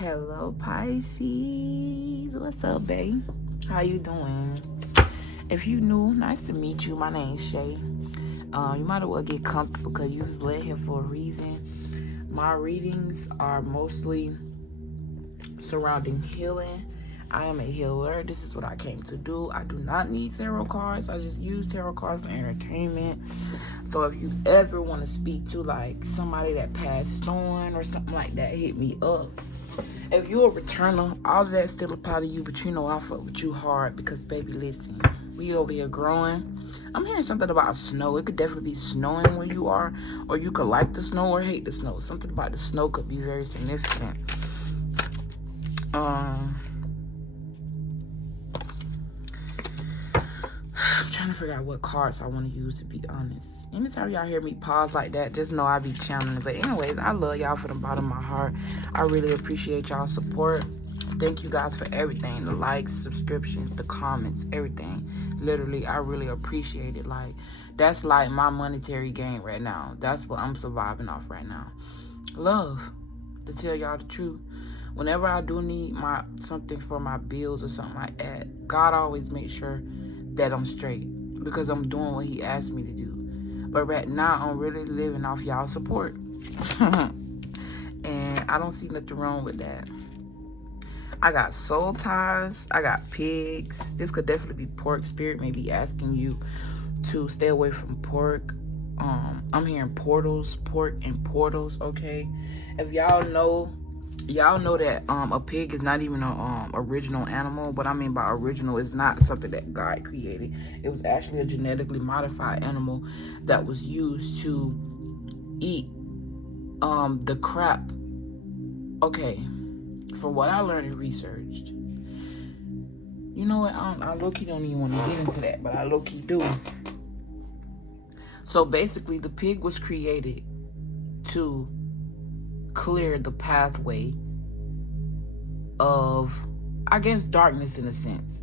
Hello, Pisces. What's up, babe? How you doing? If you new, nice to meet you. My name's Shay. You might as well get comfortable because you was led here for a reason. My readings are mostly surrounding healing. I am a healer. This is what I came to do. I do not need tarot cards. I just use tarot cards for entertainment. So if you ever want to speak to like somebody that passed on or something like that, hit me up. If you're a returner, all of that still a part of you, but you know I fuck with you hard because, baby, listen, we over here growing. I'm hearing something about snow. It could definitely be snowing where you are, or you could like the snow or hate the snow. Something about the snow could be very significant. I'm trying to figure out what cards I want to use, to be honest. Anytime y'all hear me pause like that, just know I be channeling. But anyways, I love y'all from the bottom of my heart. I really appreciate y'all's support. Thank you guys for everything. The likes, subscriptions, the comments, everything. Literally, I really appreciate it. Like, that's like my monetary gain right now. That's what I'm surviving off right now. Love, to tell y'all the truth. Whenever I do need something for my bills or something like that, God always makes sure that I'm straight because I'm doing what he asked me to do. But right now, I'm really living off y'all support. And I don't see nothing wrong with that. I got soul ties. I got pigs. This could definitely be pork. Spirit may be asking you to stay away from pork. I'm hearing portals, pork and portals, okay? If y'all know that a pig is not even an original animal. What I mean by original is not something that God created. It was actually a genetically modified animal that was used to eat the crap. Okay, from what I learned and researched, you know what, I low-key don't even want to get into that, but I low-key do. So basically, the pig was created to clear the pathway of, I guess, darkness in a sense,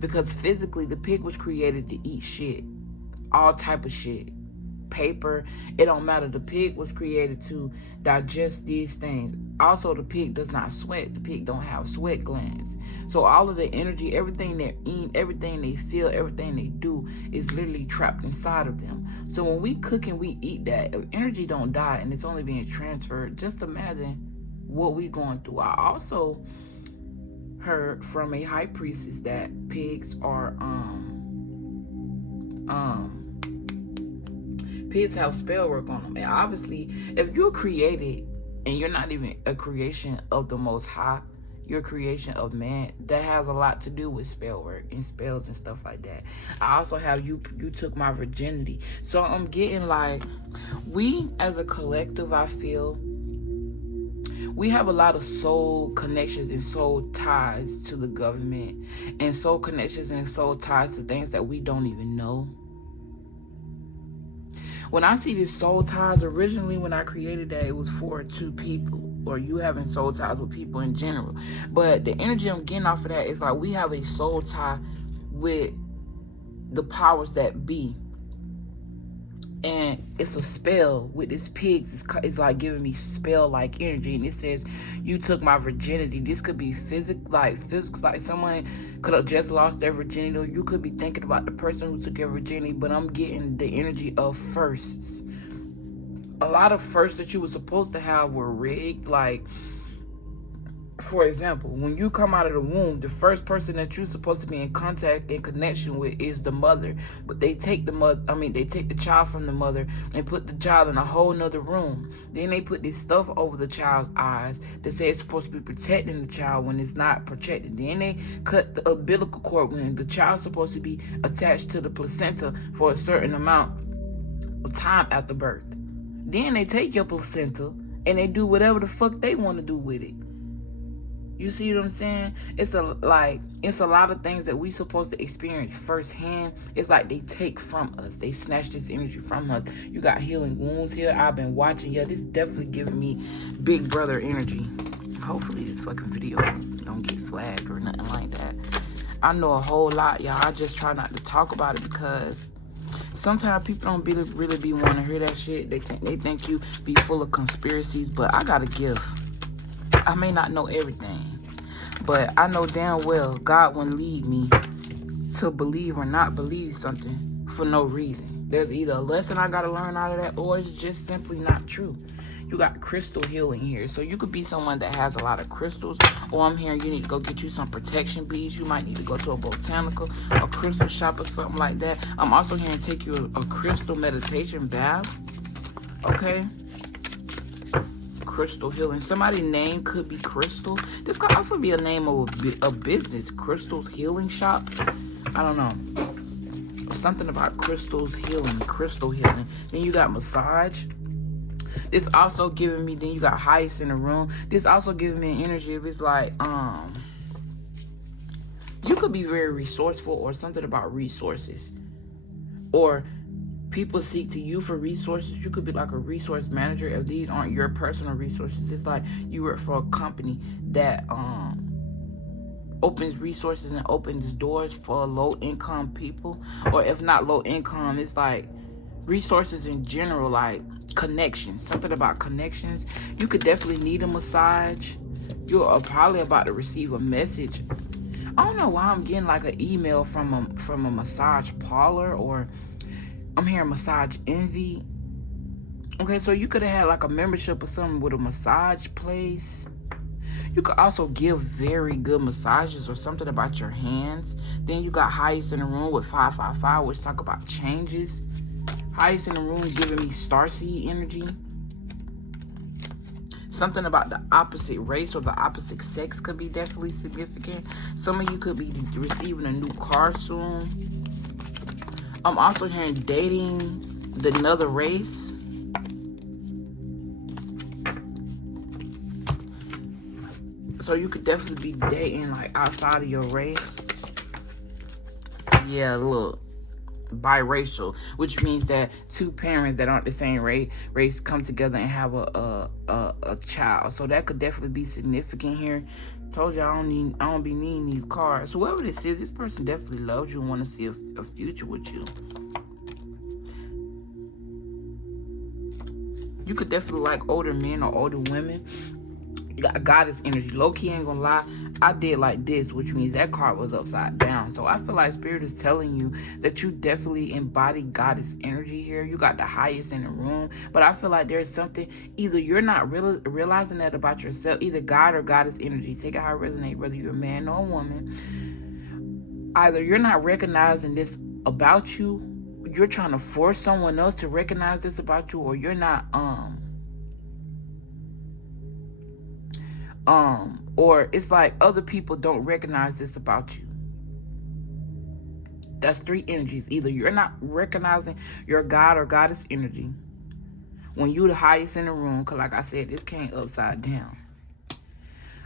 because physically the pig was created to eat shit, all type of shit, paper, it don't matter. The pig was created to digest these things. Also, the pig does not sweat. The pig don't have sweat glands. So all of the energy, everything they eat, everything they feel, everything they do is literally trapped inside of them. So when we cook and we eat that, if energy don't die and it's only being transferred, just imagine what we going through. I also heard from a high priestess that pigs are pigs have spell work on them. And obviously, if you're created and you're not even a creation of the Most High, you're a creation of man, that has a lot to do with spell work and spells and stuff like that. I also have you took my virginity. So I'm getting like, we as a collective, I feel, we have a lot of soul connections and soul ties to the government, and soul connections and soul ties to things that we don't even know. When I see these soul ties, originally when I created that, it was for two people, or you having soul ties with people in general. But the energy I'm getting off of that is like, we have a soul tie with the powers that be. And it's a spell with this pig. It's like giving me spell-like energy. And it says, you took my virginity. This could be physics, like someone could have just lost their virginity. Or you could be thinking about the person who took your virginity. But I'm getting the energy of firsts. A lot of firsts that you were supposed to have were rigged. Like, for example, when you come out of the womb, the first person that you're supposed to be in contact and connection with is the mother. But they take the child from the mother and put the child in a whole nother room. Then they put this stuff over the child's eyes that say it's supposed to be protecting the child when it's not protected. Then they cut the umbilical cord when the child's supposed to be attached to the placenta for a certain amount of time after birth. Then they take your placenta and they do whatever the fuck they want to do with it. You see what I'm saying? It's a lot of things that we supposed to experience firsthand. It's like they take from us. They snatch this energy from us. You got healing wounds here. I've been watching. Yeah, this definitely giving me big brother energy. Hopefully this fucking video don't get flagged or nothing like that. I know a whole lot, y'all. I just try not to talk about it because sometimes people don't really be wanting to hear that shit. They think you be full of conspiracies, but I got a gift. I may not know everything, but I know damn well God wouldn't lead me to believe or not believe something for no reason. There's either a lesson I gotta learn out of that, or it's just simply not true. You got crystal healing here. So you could be someone that has a lot of crystals, or I'm hearing you need to go get you some protection beads. You might need to go to a botanical, a crystal shop or something like that. I'm also hearing take you a crystal meditation bath. Okay? Crystal healing. Somebody's name could be Crystal. This could also be a name of a business. Crystal's Healing Shop. I don't know. Something about crystals healing, crystal healing. Then you got massage. This also giving me, then you got highest in the room. This also giving me an energy of, it's like, you could be very resourceful, or something about resources. Or people seek to you for resources. You could be like a resource manager. If these aren't your personal resources, it's like you work for a company that opens resources and opens doors for low income people. Or if not low income, it's like resources in general, like connections. Something about connections. You could definitely need a massage. You're probably about to receive a message. I don't know why I'm getting like an email from a massage parlor, or I'm hearing massage envy. Okay, so you could have had like a membership or something with a massage place. You could also give very good massages, or something about your hands. Then you got highest in the room with 555, which talk about changes. Highest in the room giving me starseed energy. Something about the opposite race or the opposite sex could be definitely significant. Some of you could be receiving a new car soon. I'm also hearing dating another race. So you could definitely be dating like outside of your race. Yeah, look. Biracial, which means that two parents that aren't the same race come together and have a child. So that could definitely be significant here. Told you I don't be needing these cards. Whoever this is, this person definitely loves you and want to see a future with you. You could definitely like older men or older women. You got goddess energy. Low-key, ain't gonna lie, I did like this, which means that card was upside down. So I feel like Spirit is telling you that you definitely embody goddess energy here. You got the highest in the room. But I feel like there's something, either you're not realizing that about yourself, either God or goddess energy. Take it how it resonates, whether you're a man or a woman. Either you're not recognizing this about you, you're trying to force someone else to recognize this about you, or you're not, or it's like other people don't recognize this about you. That's three energies. Either you're not recognizing your God or goddess energy when you're the highest in the room, because like I said, this came upside down.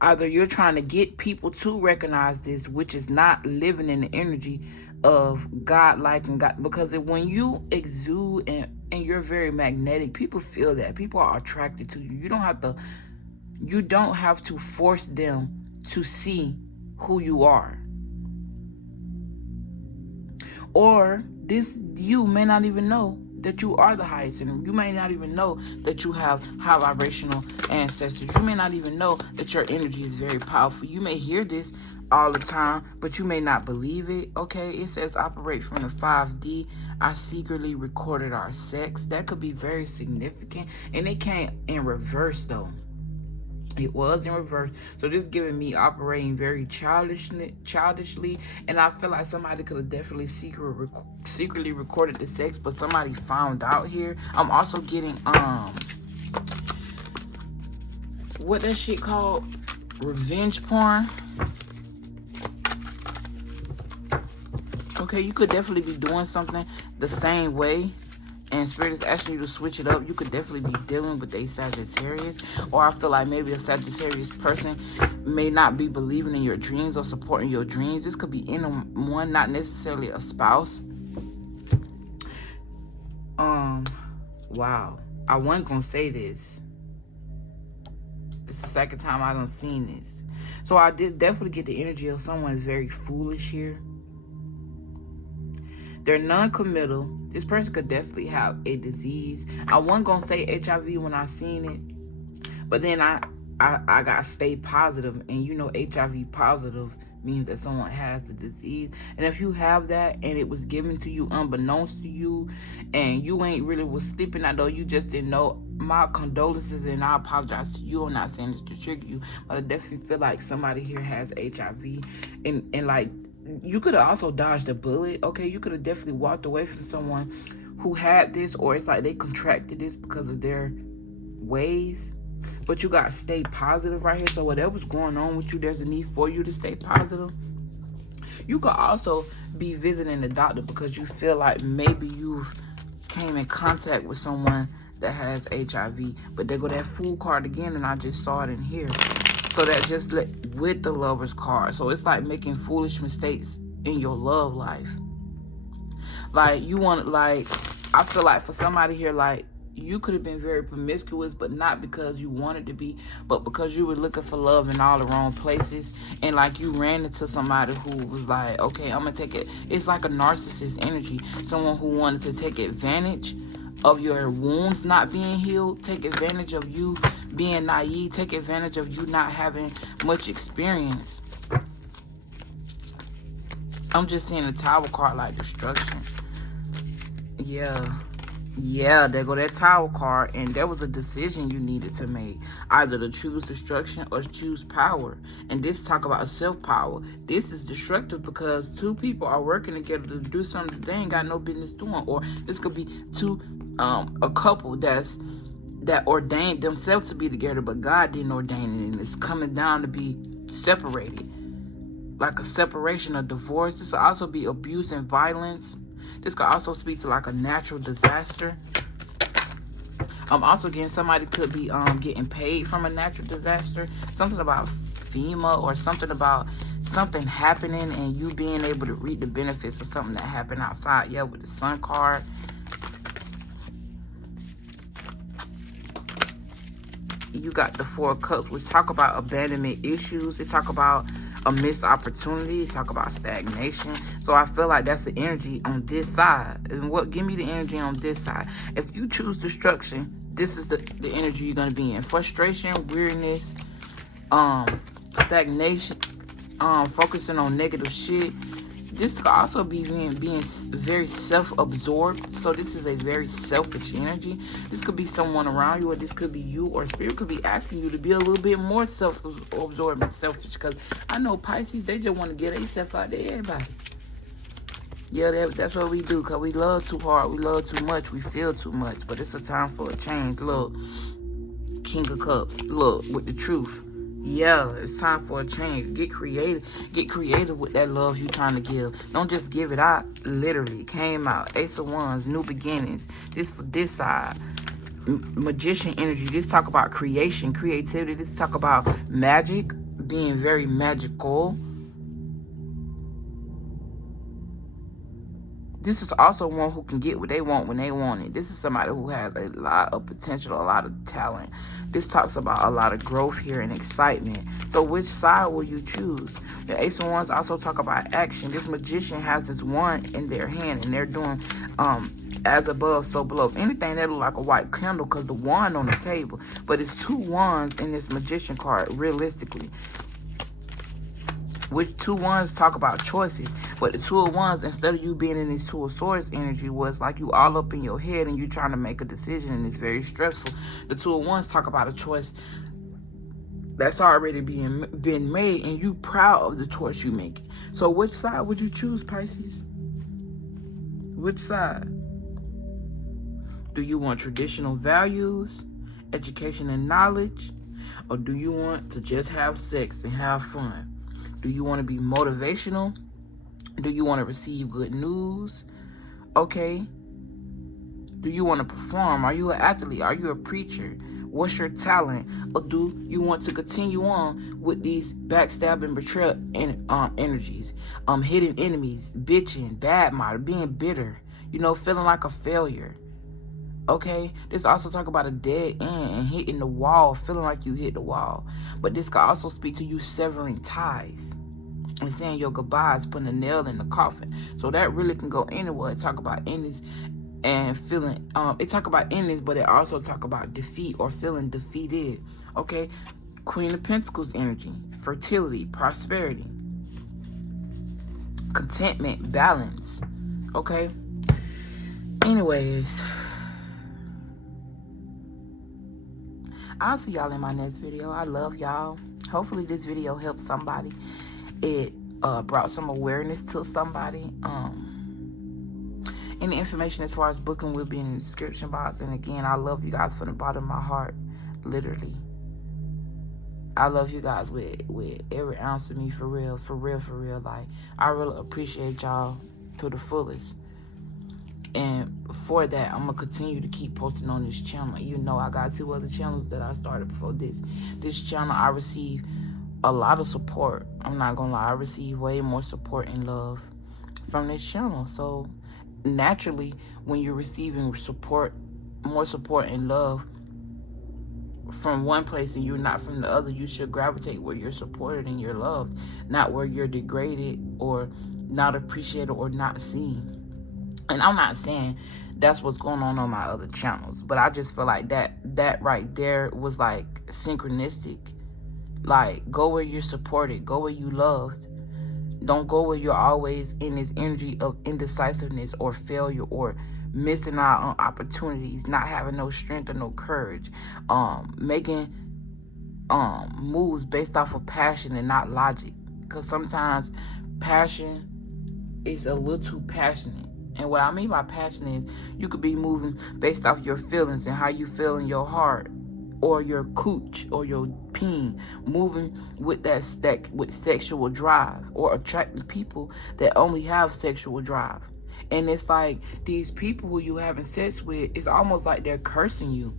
Either you're trying to get people to recognize this, which is not living in the energy of God-like and God, because when you exude and you're very magnetic, people feel that. People are attracted to you. You don't have to force them to see who you are. Or you may not even know that you are the highest. And you may not even know that you have high vibrational ancestors. You may not even know that your energy is very powerful. You may hear this all the time, but you may not believe it. Okay, it says operate from the 5D. I secretly recorded our sex. That could be very significant. And it came in reverse though. It was in reverse. So this giving me operating very childishly, and I feel like somebody could have definitely secretly recorded the sex, but somebody found out here. I'm also getting what that shit called? Revenge porn. Okay, you could definitely be doing something the same way, and Spirit is asking you to switch it up. You could definitely be dealing with a Sagittarius, or I feel like maybe a Sagittarius person may not be believing in your dreams or supporting your dreams. This could be anyone, not necessarily a spouse. Wow. I wasn't gonna say this. It's the second time I done seen this. So I did definitely get the energy of someone very foolish here. They're non-committal. This person could definitely have a disease. I wasn't gonna say HIV when I seen it, but then I got to stay positive. And you know, HIV positive means that someone has the disease. And if you have that and it was given to you unbeknownst to you, and you ain't really was sleeping, I know you just didn't know, my condolences, and I apologize to you. I'm not saying this to trigger you, but I definitely feel like somebody here has HIV. And like, you could have also dodged a bullet. Okay, you could have definitely walked away from someone who had this, or it's like they contracted this because of their ways. But you gotta stay positive right here. So whatever's going on with you, there's a need for you to stay positive. You could also be visiting the doctor because you feel like maybe you've came in contact with someone that has HIV. But there go that Fool card again, and I just saw it in here. So that just with the Lover's card. So it's like making foolish mistakes in your love life. Like, you want, like, I feel like for somebody here, like, you could have been very promiscuous, but not because you wanted to be, but because you were looking for love in all the wrong places. And like, you ran into somebody who was like, okay, I'm gonna take it. It's like a narcissist energy. Someone who wanted to take advantage of your wounds not being healed, take advantage of you being naive, take advantage of you not having much experience. I'm just seeing the Tower card, like destruction. Yeah, there go that Tower card, and there was a decision you needed to make, either to choose destruction or choose power. And this talk about self-power. This is destructive because two people are working together to do something they ain't got no business doing. Or this could be a couple that ordained themselves to be together, but God didn't ordain it, and it's coming down to be separated, like a separation or divorce. This will also be abuse and violence. This could also speak to like a natural disaster. I'm also getting somebody could be getting paid from a natural disaster. Something about FEMA, or something about something happening and you being able to reap the benefits of something that happened outside. Yeah, with the Sun card. You got the Four of Cups, which talk about abandonment issues. They talk about a missed opportunity. They talk about stagnation. So I feel like that's the energy on this side. And what give me the energy on this side? If you choose destruction, this is the energy you're going to be in. Frustration, weariness, stagnation, focusing on negative shit. This could also be being very self-absorbed. So this is a very selfish energy. This could be someone around you, or this could be you, or spirit could be asking you to be a little bit more self-absorbed and selfish. Because I know Pisces, they just want to get themselves out there, everybody. Yeah, that's what we do. Because we love too hard. We love too much. We feel too much. But it's a time for a change. Look, King of Cups. Look, with the truth. Yeah, it's time for a change. Get creative. Get creative with that love you're trying to give. Don't just give it out. Literally, came out. Ace of Wands, new beginnings. This for this side. Magician energy. This talk about creation, creativity. This talk about magic, being very magical. This is also one who can get what they want when they want it. This is somebody who has a lot of potential, a lot of talent. This talks about a lot of growth here and excitement. So which side will you choose? The Ace of Wands also talk about action. This magician has this wand in their hand, and they're doing as above, so below. Anything that look like a white candle, because the wand on the table. But it's two wands in this magician card, realistically. Which two wands talk about choices, but the Two of Wands, instead of you being in this Two of Swords energy, was like you all up in your head and you trying to make a decision, and it's very stressful. The Two of Wands talk about a choice that's already been made, and you proud of the choice you make. So which side would you choose, Pisces? Which side? Do you want traditional values, education and knowledge, or do you want to just have sex and have fun? Do you want to be motivational? Do you want to receive good news? Okay. Do you want to perform? Are you an athlete? Are you a preacher? What's your talent? Or do you want to continue on with these backstabbing, betrayal energies? Hidden enemies, bitching, bad mind, being bitter, feeling like a failure. Okay, this also talk about a dead end and hitting the wall, feeling like you hit the wall. But this could also speak to you severing ties and saying your goodbyes, putting a nail in the coffin. So that really can go anywhere. It talk about endings and feeling. It talk about endings, but it also talk about defeat or feeling defeated. Okay, Queen of Pentacles energy, fertility, prosperity, contentment, balance. Okay? Anyways, I'll see y'all in my next video. I love y'all. Hopefully this video helped somebody. It brought some awareness to somebody. Any information as far as booking will be in the description box. And again, I love you guys from the bottom of my heart. Literally. I love you guys with every ounce of me, for real. For real, for real. Like, I really appreciate y'all to the fullest. And for that, I'm going to continue to keep posting on this channel. You know, I got 2 other channels that I started before this. This channel, I receive a lot of support. I'm not going to lie. I receive way more support and love from this channel. So, naturally, when you're receiving support, more support and love from one place and you're not from the other, you should gravitate where you're supported and you're loved, not where you're degraded or not appreciated or not seen. And I'm not saying that's what's going on my other channels, but I just feel like that right there was like synchronistic. Like, go where you're supported, go where you loved. Don't go where you're always in this energy of indecisiveness or failure or missing out on opportunities, not having no strength or no courage, making moves based off of passion and not logic. Because sometimes passion is a little too passionate. And what I mean by passion is you could be moving based off your feelings and how you feel in your heart, or your cooch or your peen, moving with with sexual drive, or attracting people that only have sexual drive. And it's like these people who you having sex with, it's almost like they're cursing you,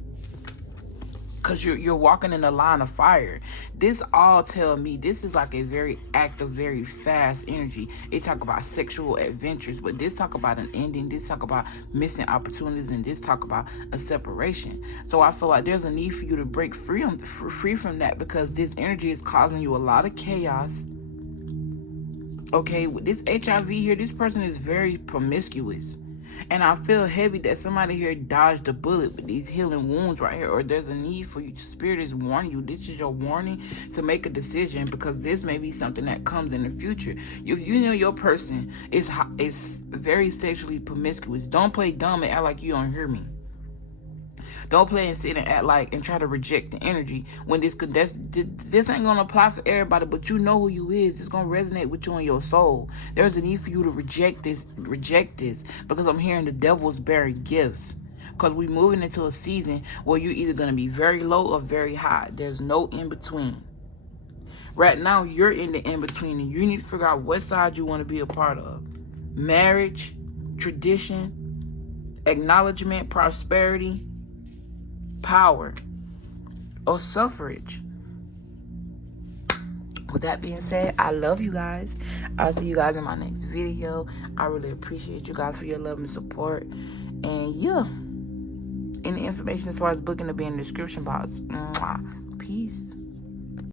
because you're walking in a line of fire. This all tell me this is like a very active, very fast energy. It talk about sexual adventures, but this talk about an ending. This talk about missing opportunities, and this talk about a separation. So I feel like there's a need for you to break free from that, because this energy is causing you a lot of chaos. Okay, with this HIV here, this person is very promiscuous. And I feel heavy that somebody here dodged a bullet with these healing wounds right here. Or there's a need for you. Spirit is warning you. This is your warning to make a decision, because this may be something that comes in the future. If you know your person is very sexually promiscuous, don't play dumb and act like you don't hear me. Don't play and sit and act like and try to reject the energy when this ain't gonna apply for everybody, but you know who you is. It's gonna resonate with you in your soul. There's a need for you to reject this, because I'm hearing the devil's bearing gifts. Because we're moving into a season where you're either gonna be very low or very high. There's no in between. Right now, you're in the in between, and you need to figure out what side you want to be a part of. Marriage, tradition, acknowledgement, prosperity, power, or suffrage. With that being said, I love you guys. I'll see you guys in my next video. I really appreciate you guys for your love and support. And yeah, any information as far as booking will be in the description box. Peace.